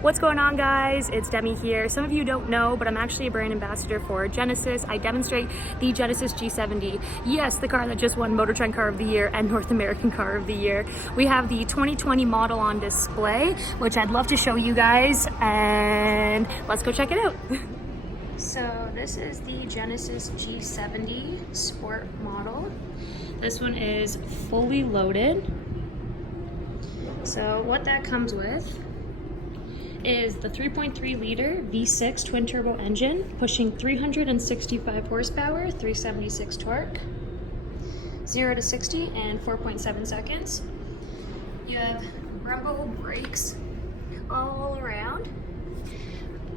What's going on, guys? It's Demi here. Some of you don't know, but I'm actually a brand ambassador for Genesis. I demonstrate the Genesis G70. Yes, the car that just won Motor Trend Car of the Year and North American Car of the Year. We have the 2020 model on display, which I'd love to show you guys, and let's go check it out. So this is the Genesis G70 Sport model. This one is fully loaded. So what that comes with is the 3.3 liter V6 twin turbo engine, pushing 365 horsepower, 376 torque, 0 to 60 in 4.7 seconds. You have Brembo brakes all around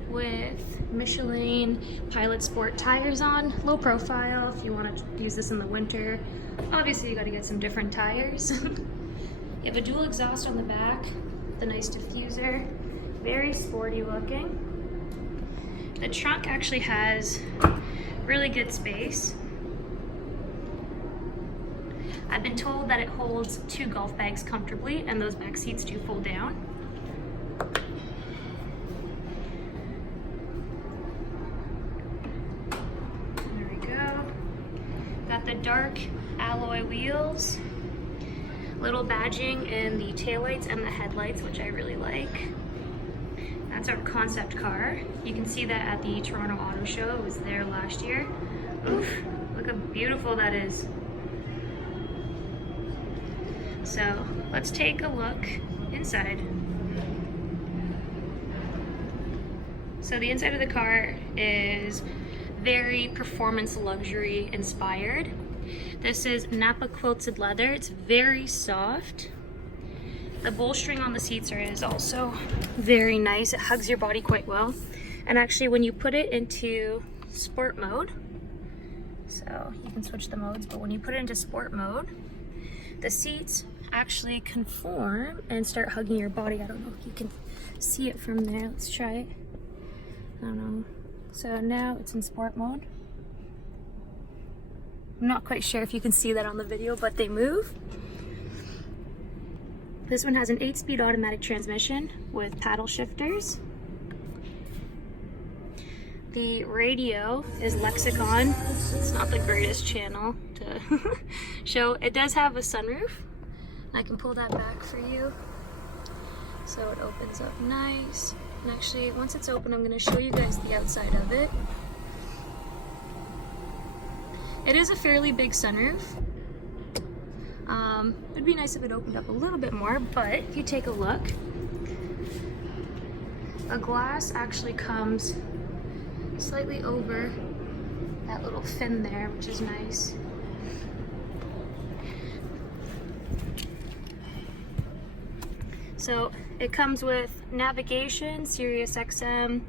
with Michelin Pilot Sport tires on, low profile if you want to use this in the winter. Obviously you got to get some different tires. You have a dual exhaust on the back, the nice diffuser. Very sporty looking. The trunk actually has really good space. I've been told that it holds 2 golf bags comfortably, and those back seats do fold down. There we go. Got the dark alloy wheels. Little badging in the taillights and the headlights, which I really like. That's our concept car. You can see that at the Toronto Auto Show. It was there last year. Oof, look how beautiful that is. So let's take a look inside. So the inside of the car is very performance luxury inspired. This is Napa quilted leather. It's very soft. The bolstering on the seats is also very nice. It hugs your body quite well. And actually when you put it into sport mode, so you can switch the modes, but when you put it into sport mode, the seats actually conform and start hugging your body. I don't know if you can see it from there. Let's try it. I don't know. So now it's in sport mode. I'm not quite sure if you can see that on the video, but they move. This one has an 8-speed automatic transmission with paddle shifters. The radio is Lexicon. It's not the greatest channel to show. It does have a sunroof. I can pull that back for you. So it opens up nice. And actually, once it's open, I'm going to show you guys the outside of it. It is a fairly big sunroof. It'd be nice if it opened up a little bit more, but if you take a look, the glass actually comes slightly over that little fin there, which is nice. So it comes with navigation, Sirius XM,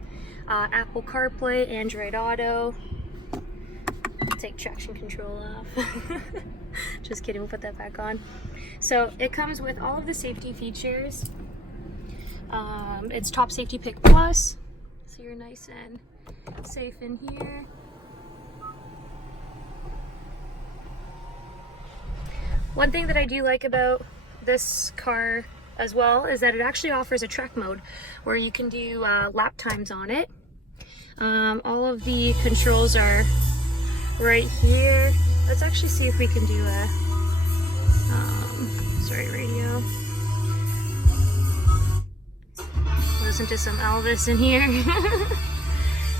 Apple CarPlay, Android Auto. Take traction control off. Just kidding, we'll put that back on. So it comes with all of the safety features. It's Top Safety Pick Plus, so you're nice and safe in here. One thing that I do like about this car as well is that it actually offers a track mode where you can do lap times on it. All of the controls are right here. Let's actually see if we can do a radio. Listen to some Elvis in here.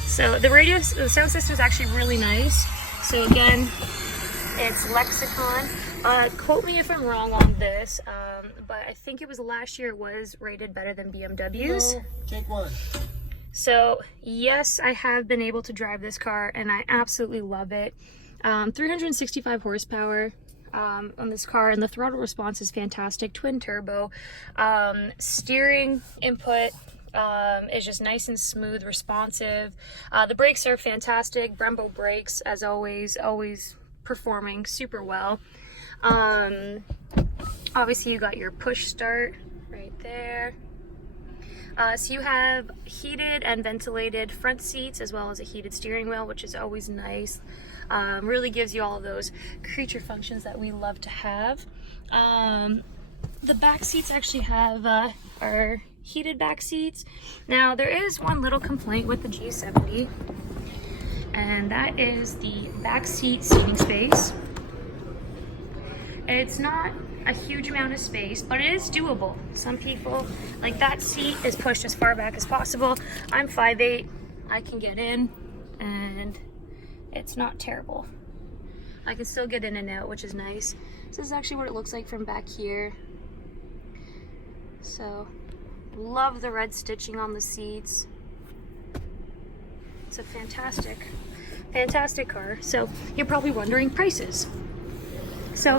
So the sound system is actually really nice. So again, it's Lexicon. Quote me if I'm wrong on this, but I think it was last year it was rated better than BMWs. Take one. So yes, I have been able to drive this car and I absolutely love it. 365 horsepower on this car, and the throttle response is fantastic. Twin turbo. Steering input is just nice and smooth, responsive. The brakes are fantastic. Brembo brakes, as always performing super well. Obviously you got your push start right there. So you have heated and ventilated front seats as well as a heated steering wheel, which is always nice. Really gives you all of those creature functions that we love to have. The back seats actually have are heated back seats. Now there is one little complaint with the G70, and that is the back seat seating space. It's not a huge amount of space, but it is doable. Some people, like that seat is pushed as far back as possible. I'm 5'8", I can get in, and it's not terrible. I can still get in and out, which is nice. This is actually what it looks like from back here. So, love the red stitching on the seats. It's a fantastic car. So, you're probably wondering prices. So,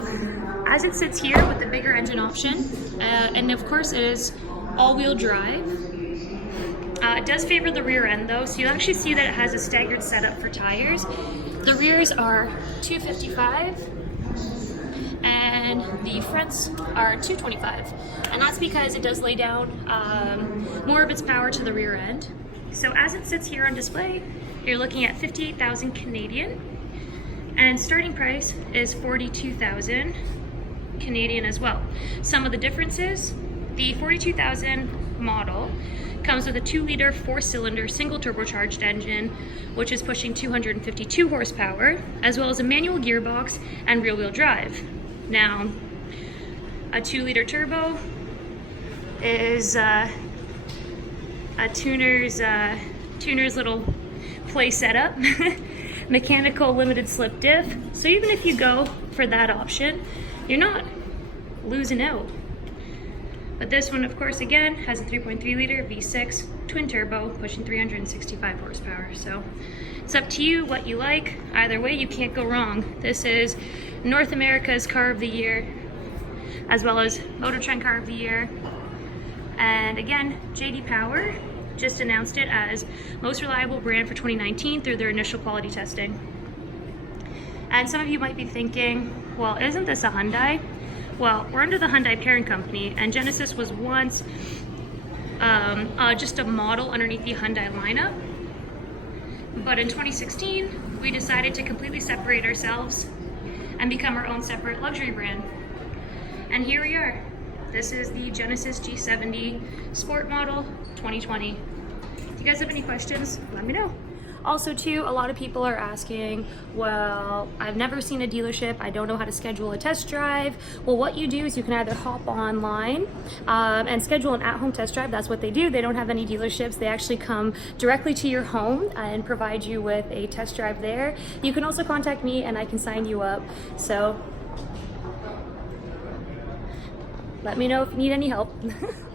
as it sits here with the bigger engine option, and of course it is all-wheel drive. It does favor the rear end though, so you'll actually see that it has a staggered setup for tires. The rears are 255 and the fronts are 225, and that's because it does lay down more of its power to the rear end. So as it sits here on display, you're looking at 58,000 Canadian, and starting price is 42,000 Canadian as well. Some of the differences: the 42,000 model comes with a 2-liter 4-cylinder single turbocharged engine, which is pushing 252 horsepower, as well as a manual gearbox and rear-wheel drive. Now, a 2-liter turbo is a tuner's little play setup. Mechanical limited slip diff. So even if you go for that option, you're not losing out. But this one, of course, again, has a 3.3-liter V6 twin turbo pushing 365 horsepower. So it's up to you what you like. Either way, you can't go wrong. This is North America's Car of the Year, as well as Motor Trend Car of the Year. And again, JD Power just announced it as most reliable brand for 2019 through their initial quality testing. And some of you might be thinking, well, isn't this a Hyundai? Well, we're under the Hyundai parent company, and Genesis was once just a model underneath the Hyundai lineup. But in 2016, we decided to completely separate ourselves and become our own separate luxury brand. And here we are. This is the Genesis G70 Sport Model 2020. If you guys have any questions, let me know. Also too, a lot of people are asking, well, I've never seen a dealership, I don't know how to schedule a test drive. Well, what you do is you can either hop online and schedule an at-home test drive. That's what they do. They don't have any dealerships. They actually come directly to your home and provide you with a test drive there. You can also contact me and I can sign you up. So let me know if you need any help.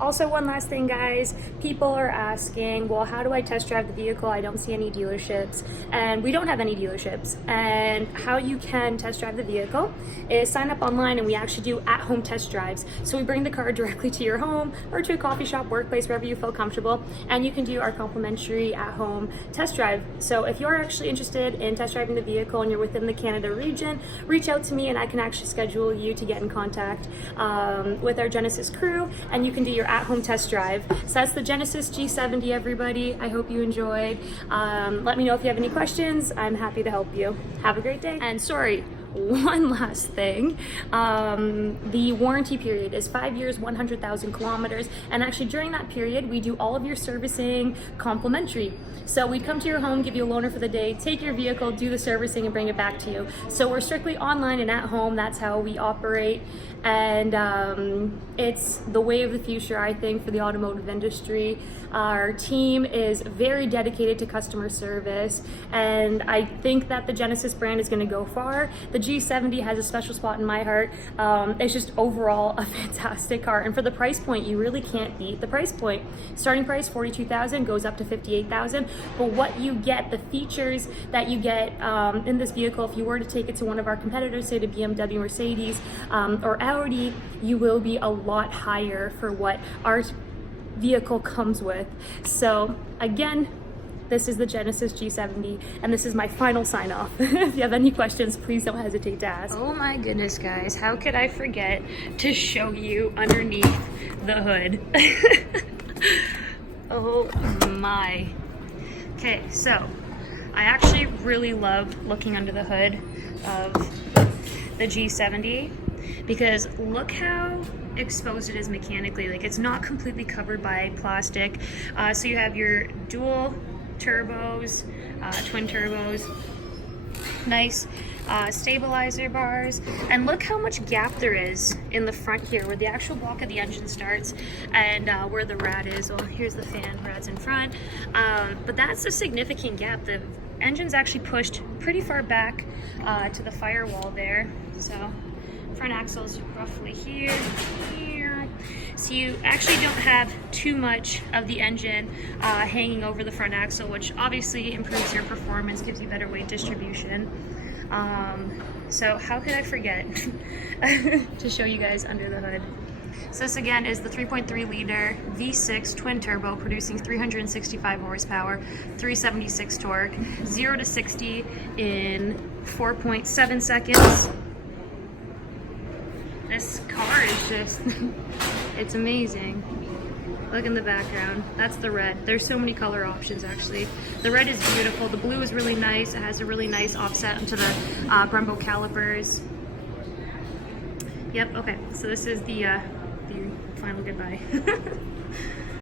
Also, one last thing, guys. People are asking, well, how do I test drive the vehicle? I don't see any dealerships, and we don't have any dealerships. And how you can test drive the vehicle is sign up online, and we actually do at-home test drives. So we bring the car directly to your home or to a coffee shop, workplace, wherever you feel comfortable, and you can do our complimentary at-home test drive. So if you're actually interested in test driving the vehicle and you're within the Canada region, reach out to me and I can actually schedule you to get in contact with our Genesis crew, and you can do your at-home test drive. So that's the Genesis G70, everybody. I hope you enjoyed. Let me know if you have any questions. I'm happy to help you. Have a great day. And sorry, one last thing. The warranty period is 5 years, 100,000 kilometers, and actually during that period we do all of your servicing complimentary. So we'd come to your home, give you a loaner for the day, take your vehicle, do the servicing, and bring it back to you. So we're strictly online and at home. That's how we operate, and it's the way of the future, I think, for the automotive industry. Our team is very dedicated to customer service, and I think that the Genesis brand is going to go far. The G70 has a special spot in my heart. It's just overall a fantastic car, and for the price point, you really can't beat the price point. Starting price $42,000 goes up to $58,000, but what you get, the features that you get in this vehicle, if you were to take it to one of our competitors, say to BMW, Mercedes, or Audi, you will be a lot higher for what our vehicle comes with. So again, this is the Genesis G70, and this is my final sign off. If you have any questions, please don't hesitate to ask. Oh my goodness, guys, how could I forget to show you underneath the hood? Oh my. Okay, so I actually really love looking under the hood of the G70 because look how exposed it is mechanically. Like, it's not completely covered by plastic. So you have your dual turbos, twin turbos, nice stabilizer bars, and look how much gap there is in the front here where the actual block of the engine starts and where the rad is. Well, here's the fan, rad's in front, but that's a significant gap. The engine's actually pushed pretty far back to the firewall there. So front axle's roughly here. So you actually don't have too much of the engine hanging over the front axle, which obviously improves your performance, gives you better weight distribution. So how could I forget to show you guys under the hood? So this again is the 3.3 liter V6 twin turbo producing 365 horsepower, 376 torque, 0 to 60 in 4.7 seconds. This car is just, it's amazing. Look in the background, that's the red. There's so many color options actually. The red is beautiful, the blue is really nice. It has a really nice offset into the Brembo calipers. Yep, okay, so this is the final goodbye.